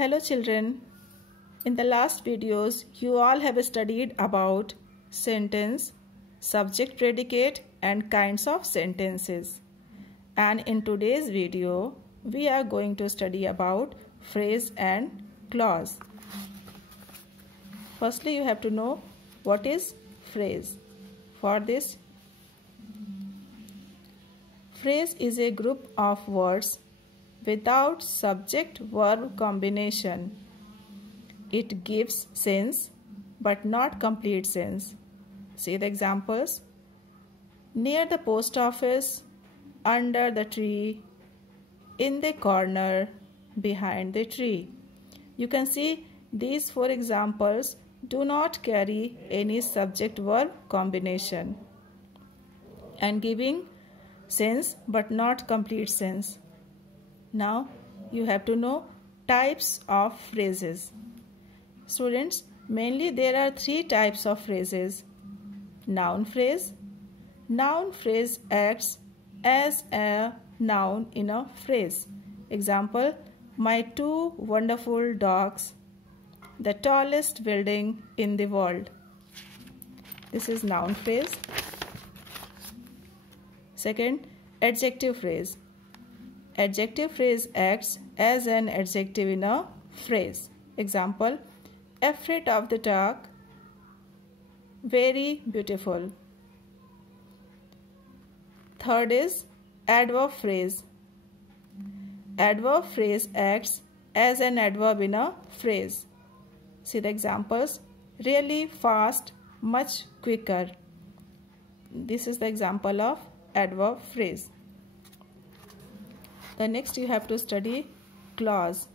Hello children, in the last videos you all have studied about sentence, subject predicate and kinds of sentences. And in today's video we are going to study about phrase and clause. Firstly you have to know what is phrase. For this, phrase is a group of words without subject-verb combination. It gives sense but not complete sense. See the examples. Near the post office, under the tree, in the corner, behind the tree. You can see these four examples do not carry any subject-verb combination and giving sense but not complete sense. Now you have to know types of phrases. Students, mainly there are three types of phrases. Noun phrase. Noun phrase acts as a noun in a phrase. Example, my two wonderful dogs, the tallest building in the world. This is noun phrase. Second, adjective phrase. Adjective phrase acts as an adjective in a phrase. Example, afraid of the dark, very beautiful. Third is adverb phrase. Adverb phrase acts as an adverb in a phrase. See the examples, really fast, much quicker. This is the example of adverb phrase. The next you have to study clause.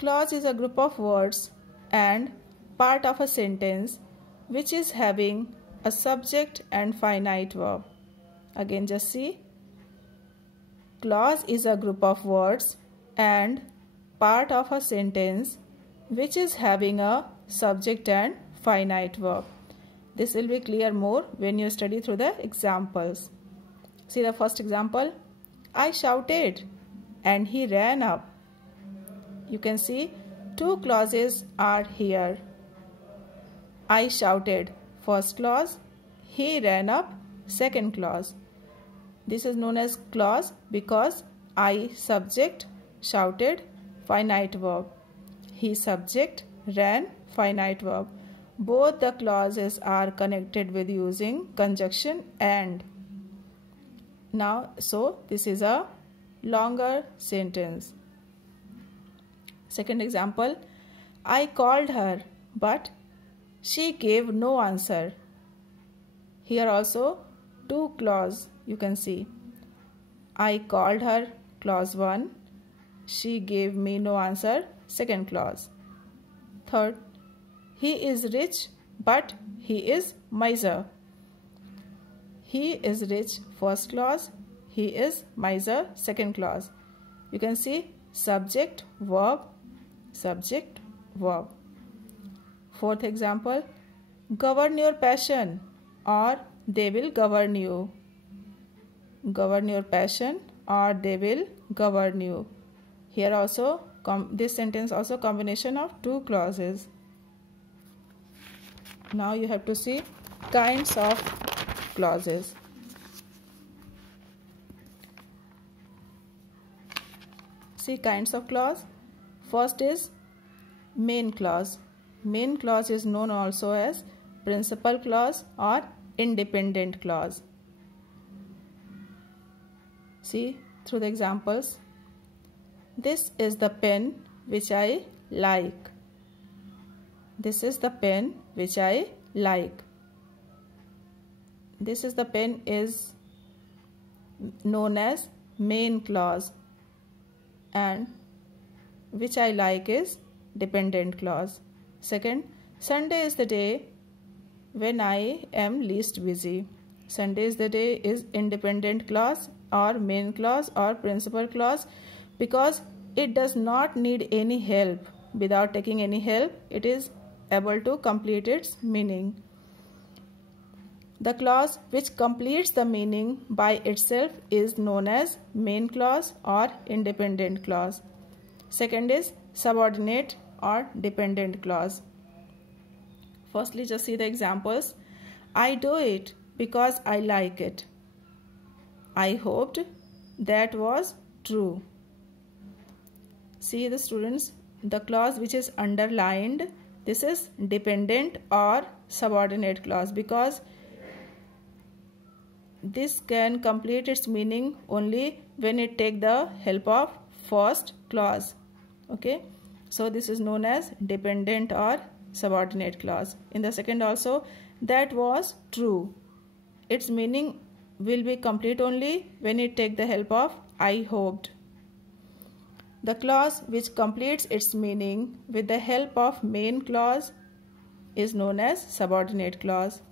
Clause is a group of words and part of a sentence which is having a subject and finite verb. Again just see. Clause is a group of words and part of a sentence which is having a subject and finite verb. This will be clear more when you study through the examples. See the first example. I shouted and he ran up. You can see two clauses are here. I shouted, first clause. He ran up, second clause. This is known as clause because I subject, shouted, finite verb. He subject, ran, finite verb. Both the clauses are connected with using conjunction and. Now, so this is a longer sentence. Second example, I called her, but she gave no answer. Here also two clause you can see. I called her, clause 1. She gave me no answer, second clause. Third, he is rich, but he is miser. He is rich, first clause. He is miser, second clause. You can see subject, verb, subject, verb. Fourth example, govern your passion or they will govern you. Govern your passion or they will govern you. Here also, this sentence also combination of two clauses. Now you have to see kinds of clauses. See kinds of clause. First is main clause. Main clause is known also as principal clause or independent clause. See through the examples. This is the pen which I like. This is the pen which I like. This is the pen is known as main clause and which I like is dependent clause. Second, Sunday is the day when I am least busy. Sunday is the day is independent clause or main clause or principal clause because it does not need any help. Without taking any help, it is able to complete its meaning. The clause which completes the meaning by itself is known as main clause or independent clause. Second is subordinate or dependent clause. Firstly, just see the examples. I do it because I like it. I hoped that was true. See the students, the clause which is underlined, this is dependent or subordinate clause, because this can complete its meaning only when it take the help of first clause. Okay, so this is known as dependent or subordinate clause. In the second also, that was true. Its meaning will be complete only when it take the help of I hoped. The clause which completes its meaning with the help of main clause is known as subordinate clause.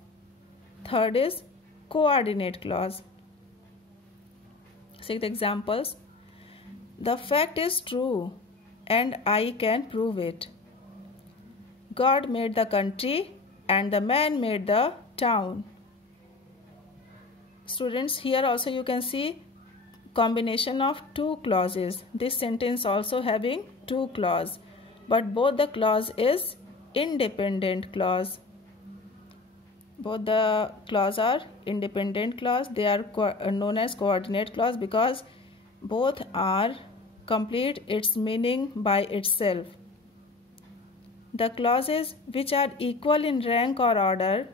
Third is coordinate clause. See the examples. The fact is true and I can prove it. God made the country and the man made the town. Students, here also you can see combination of two clauses. This sentence also having two clauses, but both the clause is independent clause. Both the clause are independent clause. They are known as coordinate clause because both are complete its meaning by itself. The clauses which are equal in rank or order,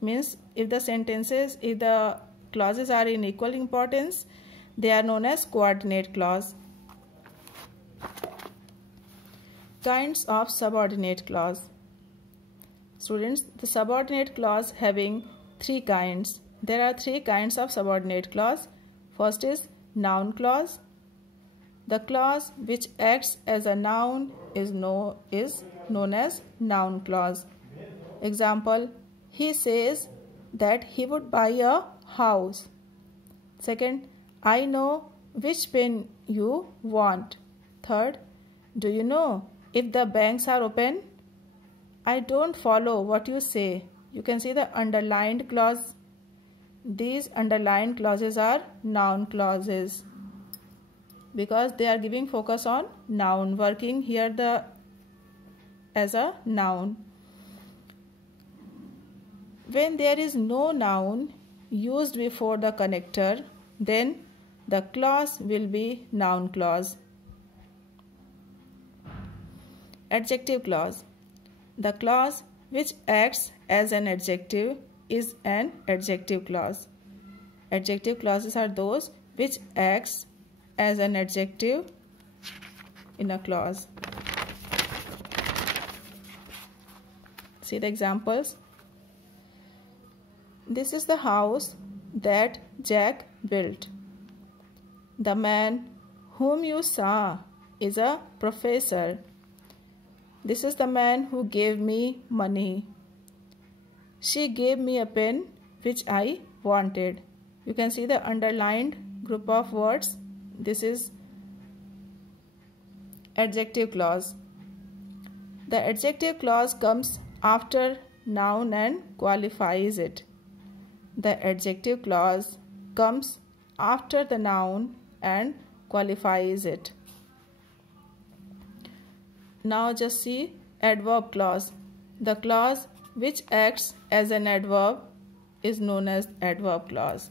means if the clauses are in equal importance, they are known as coordinate clause. Kinds of subordinate clause. Students, the subordinate clause having three kinds. There are three kinds of subordinate clause. First is noun clause. The clause which acts as a noun is known as noun clause. Example, he says that he would buy a house. Second, I know which pen you want. Third, do you know if the banks are open? I don't follow what you say. You can see the underlined clause. These underlined clauses are noun clauses because they are giving focus on noun, working here as a noun. When there is no noun used before the connector, then the clause will be noun clause. Adjective clause. The clause which acts as an adjective is an adjective clause. Adjective clauses are those which acts as an adjective in a clause. See the examples. This is the house that Jack built. The man whom you saw is a professor. This is the man who gave me money. She gave me a pen which I wanted. You can see the underlined group of words. This is adjective clause. The adjective clause comes after noun and qualifies it. The adjective clause comes after the noun and qualifies it. Now just see adverb clause. The clause which acts as an adverb is known as adverb clause.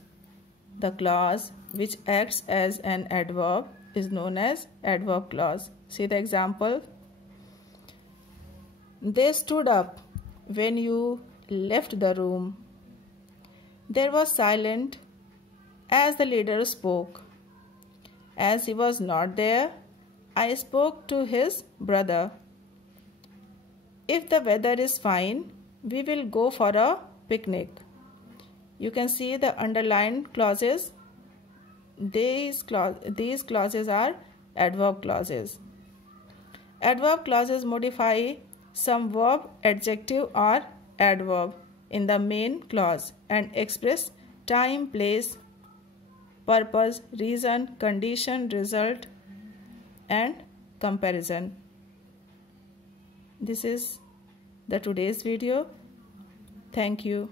The clause which acts as an adverb is known as adverb clause. See the example. They stood up when you left the room. There was silence as the leader spoke. As he was not there, I spoke to his brother. If the weather is fine, we will go for a picnic. You can see the underlined clauses. These clauses are adverb clauses. Adverb clauses modify some verb, adjective or adverb in the main clause and express time, place, purpose, reason, condition, result and comparison. This is the today's video. Thank you.